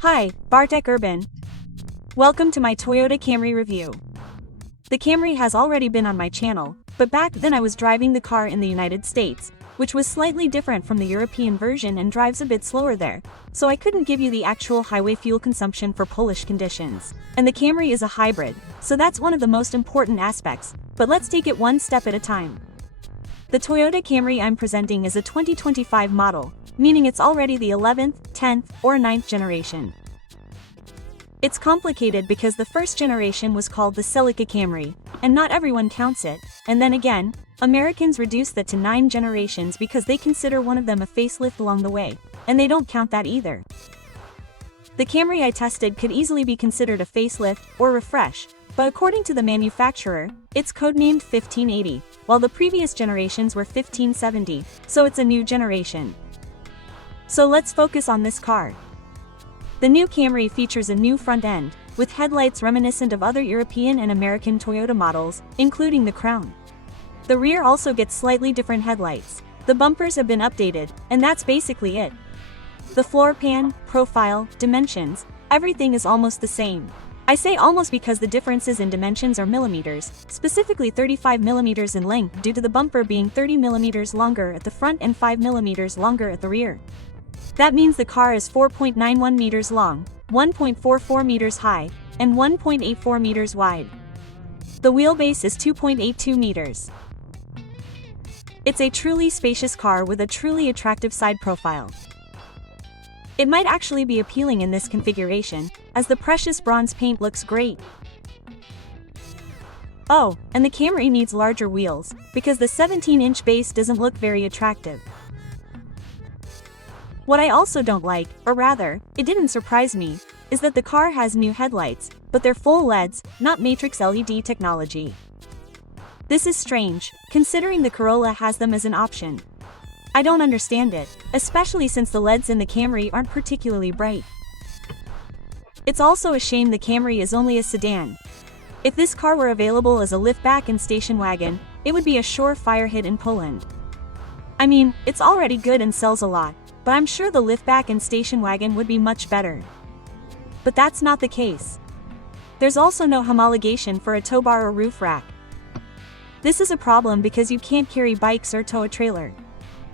Hi, Bartek Urban. Welcome to my Toyota Camry review. The Camry has already been on my channel, but back then I was driving the car in the United States, which was slightly different from the European version and drives a bit slower there, so I couldn't give you the actual highway fuel consumption for Polish conditions. And the Camry is a hybrid, so that's one of the most important aspects, but let's take it one step at a time. The Toyota Camry I'm presenting is a 2025 model, meaning it's already the 11th, 10th, or 9th generation. It's complicated because the first generation was called the Celica Camry, and not everyone counts it, and then again, Americans reduced that to 9 generations because they consider one of them a facelift along the way, and they don't count that either. The Camry I tested could easily be considered a facelift or refresh, but according to the manufacturer, it's codenamed 1580, while the previous generations were 1570, so it's a new generation. So let's focus on this car. The new Camry features a new front end, with headlights reminiscent of other European and American Toyota models, including the Crown. The rear also gets slightly different headlights. The bumpers have been updated, and that's basically it. The floor pan, profile, dimensions, everything is almost the same. I say almost because the differences in dimensions are millimeters, specifically 35 millimeters in length due to the bumper being 30 millimeters longer at the front and 5 millimeters longer at the rear. That means the car is 4.91 meters long, 1.44 meters high, and 1.84 meters wide. The wheelbase is 2.82 meters. It's a truly spacious car with a truly attractive side profile. It might actually be appealing in this configuration, as the precious bronze paint looks great. Oh, and the Camry needs larger wheels, because the 17-inch base doesn't look very attractive. What I also don't like, or rather, it didn't surprise me, is that the car has new headlights, but they're full LEDs, not matrix LED technology. This is strange, considering the Corolla has them as an option. I don't understand it, especially since the LEDs in the Camry aren't particularly bright. It's also a shame the Camry is only a sedan. If this car were available as a liftback and station wagon, it would be a surefire hit in Poland. I mean, it's already good and sells a lot, but I'm sure the liftback and station wagon would be much better. But that's not the case. There's also no homologation for a tow bar or roof rack. This is a problem because you can't carry bikes or tow a trailer.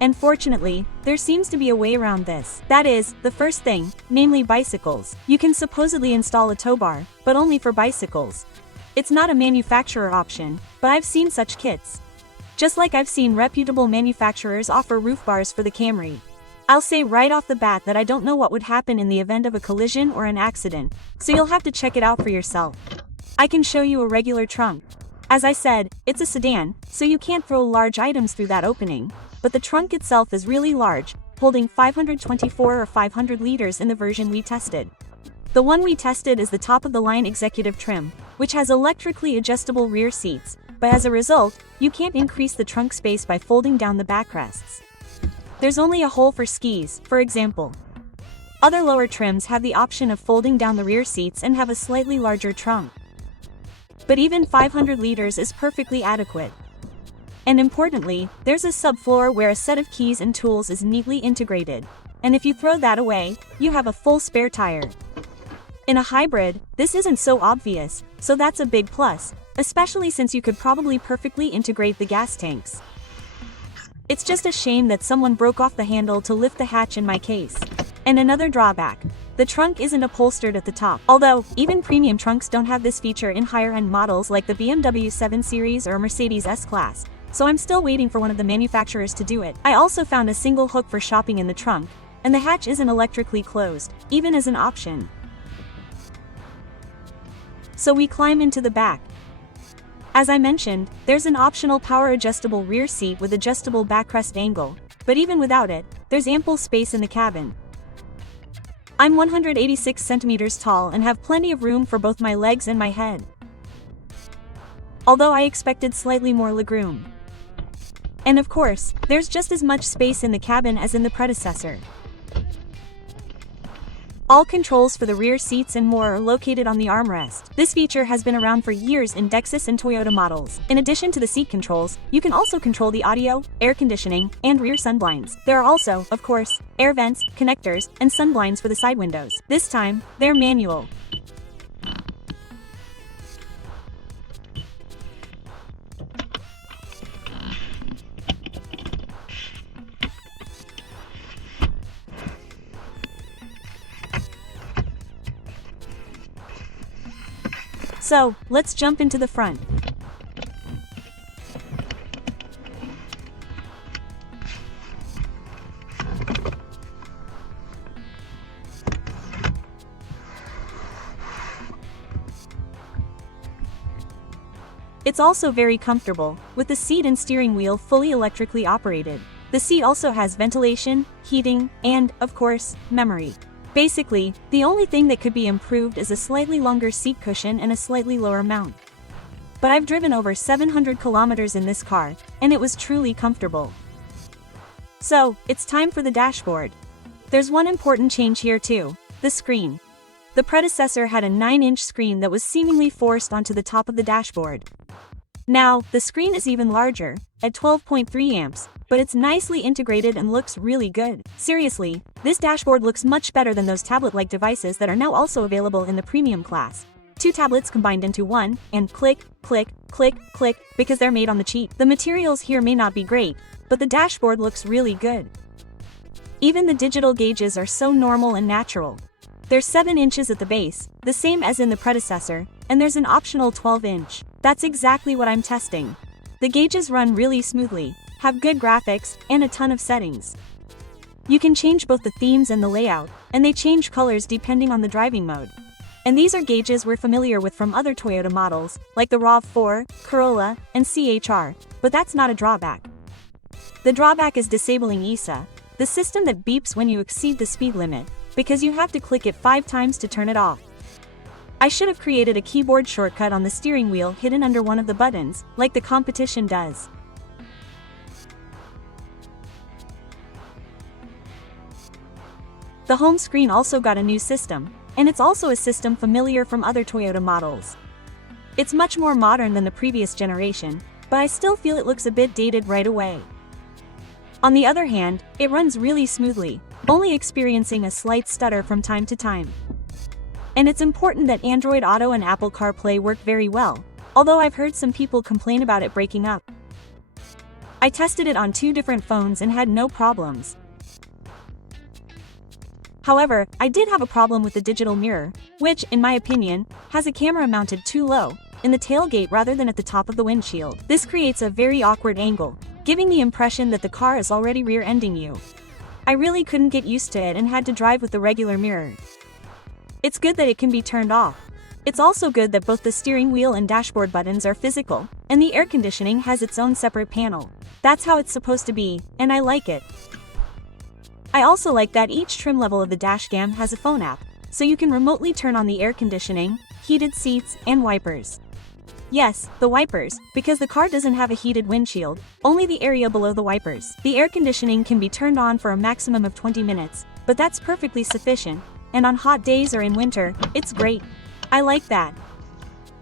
And fortunately, there seems to be a way around this. That is, the first thing, namely bicycles. You can supposedly install a tow bar, but only for bicycles. It's not a manufacturer option, but I've seen such kits. Just like I've seen reputable manufacturers offer roof bars for the Camry. I'll say right off the bat that I don't know what would happen in the event of a collision or an accident, so you'll have to check it out for yourself. I can show you a regular trunk. As I said, it's a sedan, so you can't throw large items through that opening, but the trunk itself is really large, holding 524 or 500 liters in the version we tested. The one we tested is the top-of-the-line executive trim, which has electrically adjustable rear seats, but as a result, you can't increase the trunk space by folding down the backrests. There's only a hole for skis, for example. Other lower trims have the option of folding down the rear seats and have a slightly larger trunk. But even 500 liters is perfectly adequate. And importantly, there's a subfloor where a set of keys and tools is neatly integrated. And if you throw that away, you have a full spare tire. In a hybrid, this isn't so obvious, so that's a big plus, especially since you could probably perfectly integrate the gas tanks. It's just a shame that someone broke off the handle to lift the hatch in my case. And another drawback, the trunk isn't upholstered at the top. Although, even premium trunks don't have this feature in higher-end models like the BMW 7 Series or Mercedes S-Class, so I'm still waiting for one of the manufacturers to do it. I also found a single hook for shopping in the trunk, and the hatch isn't electrically closed, even as an option. So we climb into the back. As I mentioned, there's an optional power-adjustable rear seat with adjustable backrest angle, but even without it, there's ample space in the cabin. I'm 186 centimeters tall and have plenty of room for both my legs and my head. Although I expected slightly more legroom. And of course, there's just as much space in the cabin as in the predecessor. All controls for the rear seats and more are located on the armrest. This feature has been around for years in Lexus and Toyota models. In addition to the seat controls, you can also control the audio, air conditioning, and rear sunblinds. There are also, of course, air vents, connectors, and sunblinds for the side windows. This time, they're manual. So, let's jump into the front. It's also very comfortable, with the seat and steering wheel fully electrically operated. The seat also has ventilation, heating, and, of course, memory. Basically, the only thing that could be improved is a slightly longer seat cushion and a slightly lower mount. But I've driven over 700 kilometers in this car, and it was truly comfortable. So, it's time for the dashboard. There's one important change here too, the screen. The predecessor had a 9-inch screen that was seemingly forced onto the top of the dashboard. Now, the screen is even larger, at 12.3 amps, but it's nicely integrated and looks really good. Seriously, this dashboard looks much better than those tablet-like devices that are now also available in the premium class. 2 tablets combined into one, and click, click, click, click, because they're made on the cheap. The materials here may not be great, but the dashboard looks really good. Even the digital gauges are so normal and natural. There's 7 inches at the base, the same as in the predecessor, and there's an optional 12-inch. That's exactly what I'm testing. The gauges run really smoothly, have good graphics, and a ton of settings. You can change both the themes and the layout, and they change colors depending on the driving mode. And these are gauges we're familiar with from other Toyota models, like the RAV4, Corolla, and CHR, but that's not a drawback. The drawback is disabling ESA, the system that beeps when you exceed the speed limit, because you have to click it 5 times to turn it off. I should have created a keyboard shortcut on the steering wheel hidden under one of the buttons, like the competition does. The home screen also got a new system, and it's also a system familiar from other Toyota models. It's much more modern than the previous generation, but I still feel it looks a bit dated right away. On the other hand, it runs really smoothly, only experiencing a slight stutter from time to time. And it's important that Android Auto and Apple CarPlay work very well, although I've heard some people complain about it breaking up. I tested it on 2 different phones and had no problems. However, I did have a problem with the digital mirror, which, in my opinion, has a camera mounted too low, in the tailgate rather than at the top of the windshield. This creates a very awkward angle, giving the impression that the car is already rear-ending you. I really couldn't get used to it and had to drive with the regular mirror. It's good that it can be turned off. It's also good that both the steering wheel and dashboard buttons are physical, and the air conditioning has its own separate panel. That's how it's supposed to be, and I like it. I also like that each trim level of the dashcam has a phone app, so you can remotely turn on the air conditioning, heated seats, and wipers. Yes, the wipers, because the car doesn't have a heated windshield, only the area below the wipers. The air conditioning can be turned on for a maximum of 20 minutes, but that's perfectly sufficient, and on hot days or in winter, it's great. I like that.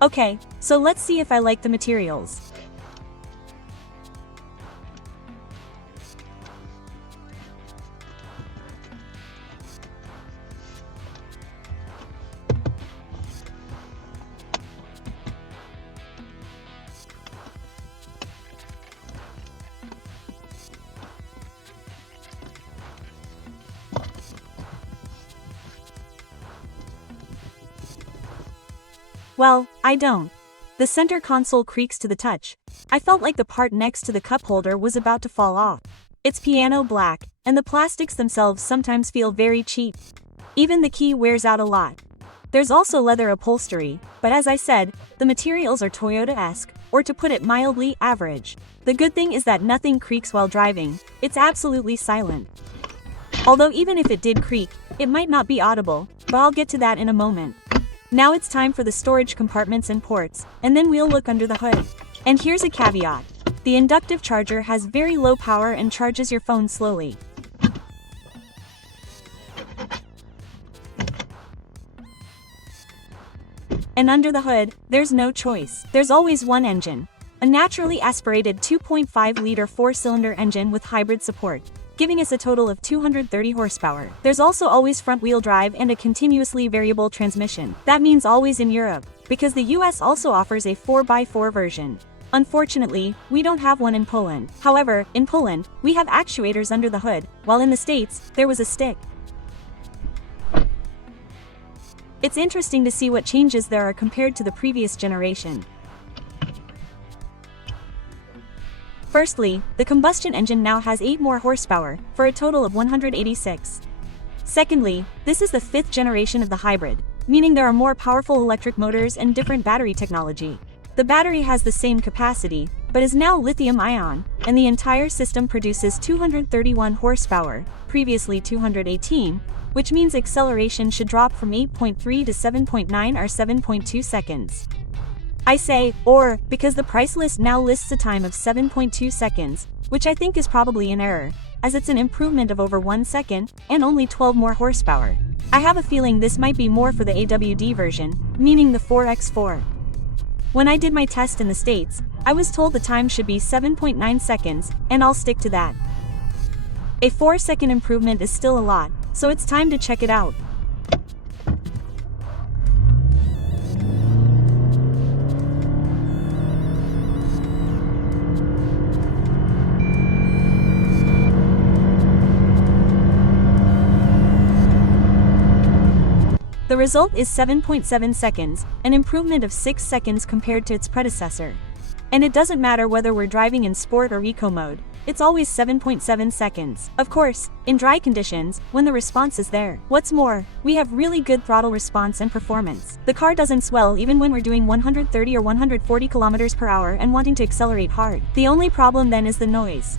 Okay, so let's see if I like the materials. Well, I don't. The center console creaks to the touch. I felt like the part next to the cup holder was about to fall off. It's piano black, and the plastics themselves sometimes feel very cheap. Even the key wears out a lot. There's also leather upholstery, but as I said, the materials are Toyota-esque, or to put it mildly, average. The good thing is that nothing creaks while driving. It's absolutely silent. Although even if it did creak, it might not be audible, but I'll get to that in a moment. Now it's time for the storage compartments and ports, and then we'll look under the hood. And here's a caveat. The inductive charger has very low power and charges your phone slowly. And under the hood, there's no choice. There's always one engine. A naturally aspirated 2.5-liter 4-cylinder engine with hybrid support, giving us a total of 230 horsepower. There's also always front-wheel drive and a continuously variable transmission. That means always in Europe, because the US also offers a 4x4 version. Unfortunately, we don't have one in Poland. However, in Poland, we have actuators under the hood, while in the States, there was a stick. It's interesting to see what changes there are compared to the previous generation. Firstly, the combustion engine now has 8 more horsepower, for a total of 186. Secondly, this is the 5th generation of the hybrid, meaning there are more powerful electric motors and different battery technology. The battery has the same capacity, but is now lithium-ion, and the entire system produces 231 horsepower, previously 218, which means acceleration should drop from 8.3 to 7.9 or 7.2 seconds. I say, or, because the price list now lists a time of 7.2 seconds, which I think is probably an error, as it's an improvement of over 1 second, and only 12 more horsepower. I have a feeling this might be more for the AWD version, meaning the 4x4. When I did my test in the States, I was told the time should be 7.9 seconds, and I'll stick to that. A 4-second improvement is still a lot, so it's time to check it out. The result is 7.7 seconds, an improvement of 6 seconds compared to its predecessor. And it doesn't matter whether we're driving in sport or eco mode, it's always 7.7 seconds. Of course, in dry conditions, when the response is there. What's more, we have really good throttle response and performance. The car doesn't swell even when we're doing 130 or 140 kilometers per hour and wanting to accelerate hard. The only problem then is the noise.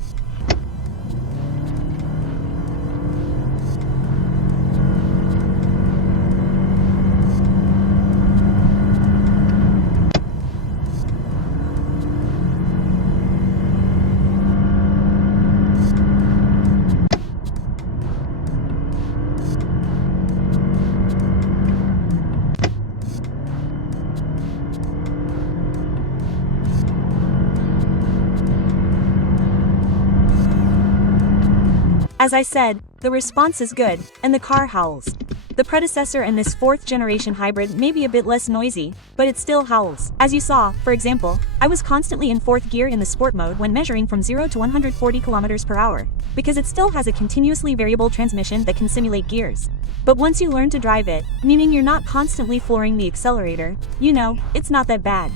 As I said, the response is good, and the car howls. The predecessor and this 4th generation hybrid may be a bit less noisy, but it still howls. As you saw, for example, I was constantly in 4th gear in the sport mode when measuring from 0 to 140 kilometers per hour, because it still has a continuously variable transmission that can simulate gears. But once you learn to drive it, meaning you're not constantly flooring the accelerator, you know, it's not that bad.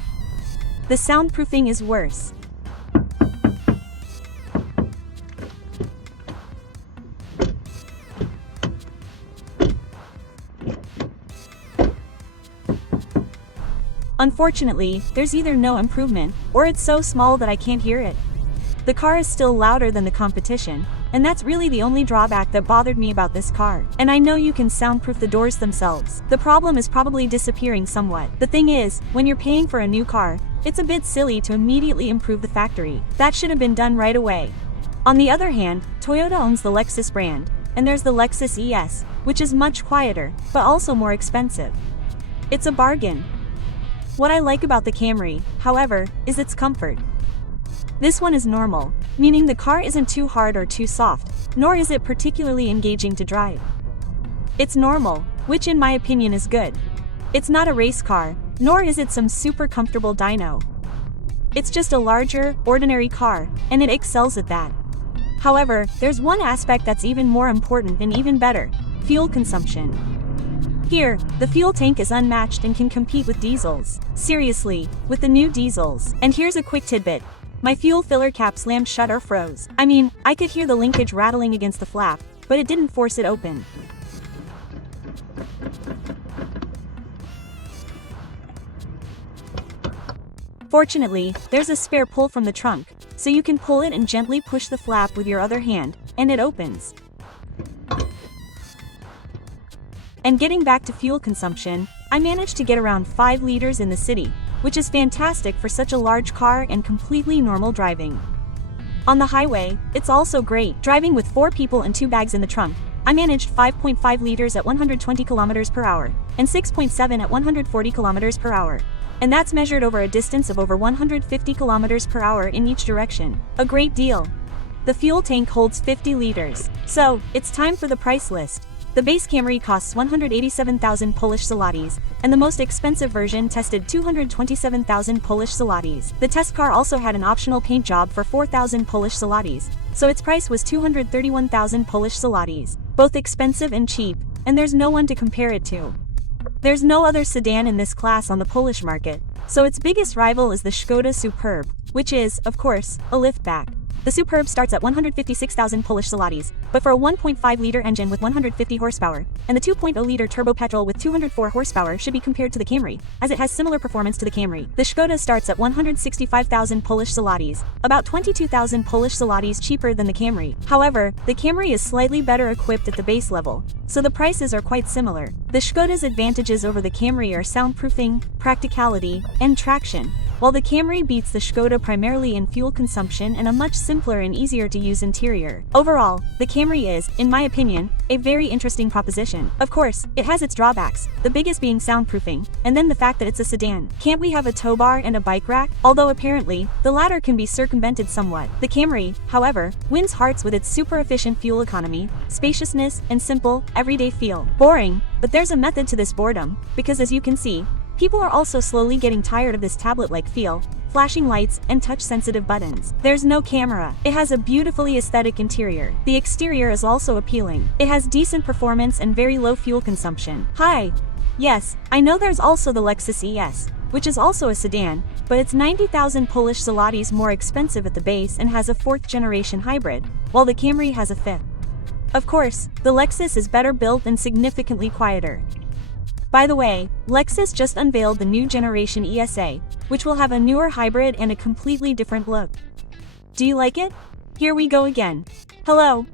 The soundproofing is worse. Unfortunately, there's either no improvement, or it's so small that I can't hear it. The car is still louder than the competition, and that's really the only drawback that bothered me about this car. And I know you can soundproof the doors themselves. The problem is probably disappearing somewhat. The thing is, when you're paying for a new car, it's a bit silly to immediately improve the factory. That should have been done right away. On the other hand, Toyota owns the Lexus brand, and there's the Lexus ES, which is much quieter, but also more expensive. It's a bargain. What I like about the Camry, however, is its comfort. This one is normal, meaning the car isn't too hard or too soft, nor is it particularly engaging to drive. It's normal, which in my opinion is good. It's not a race car, nor is it some super comfortable dyno. It's just a larger, ordinary car, and it excels at that. However, there's one aspect that's even more important and even better: fuel consumption. Here, the fuel tank is unmatched and can compete with diesels. Seriously, with the new diesels. And here's a quick tidbit. My fuel filler cap slammed shut or froze. I mean, I could hear the linkage rattling against the flap, but it didn't force it open. Fortunately, there's a spare pull from the trunk, so you can pull it and gently push the flap with your other hand, and it opens. And getting back to fuel consumption, I managed to get around 5 liters in the city, which is fantastic for such a large car and completely normal driving. On the highway, it's also great. Driving with 4 people and 2 bags in the trunk, I managed 5.5 liters at 120 kilometers per hour, and 6.7 at 140 kilometers per hour. And that's measured over a distance of over 150 kilometers per hour in each direction. A great deal. The fuel tank holds 50 liters. So, it's time for the price list. The base Camry costs 187,000 Polish zlotys, and the most expensive version tested 227,000 Polish zlotys. The test car also had an optional paint job for 4,000 Polish zlotys, so its price was 231,000 Polish zlotys. Both expensive and cheap, and there's no one to compare it to. There's no other sedan in this class on the Polish market, so its biggest rival is the Škoda Superb, which is, of course, a liftback. The Superb starts at 156,000 Polish zlotys, but for a 1.5-liter engine with 150 horsepower, and the 2.0-liter turbo petrol with 204 horsepower should be compared to the Camry, as it has similar performance to the Camry. The Škoda starts at 165,000 Polish zlotys, about 22,000 Polish zlotys cheaper than the Camry. However, the Camry is slightly better equipped at the base level, so the prices are quite similar. The Škoda's advantages over the Camry are soundproofing, practicality, and traction, while the Camry beats the Škoda primarily in fuel consumption and a much simpler and easier to use interior. Overall, the Camry is, in my opinion, a very interesting proposition. Of course, it has its drawbacks, the biggest being soundproofing, and then the fact that it's a sedan. Can't we have a tow bar and a bike rack? Although apparently, the latter can be circumvented somewhat. The Camry, however, wins hearts with its super efficient fuel economy, spaciousness, and simple, everyday feel. Boring, but there's a method to this boredom, because as you can see, people are also slowly getting tired of this tablet-like feel, flashing lights, and touch-sensitive buttons. There's no camera. It has a beautifully aesthetic interior. The exterior is also appealing. It has decent performance and very low fuel consumption. Hi! Yes, I know there's also the Lexus ES, which is also a sedan, but it's 90,000 Polish zlotys more expensive at the base and has a 4th-generation hybrid, while the Camry has a 5th. Of course, the Lexus is better built and significantly quieter. By the way, Lexus just unveiled the new generation ESA, which will have a newer hybrid and a completely different look. Do you like it? Here we go again. Hello,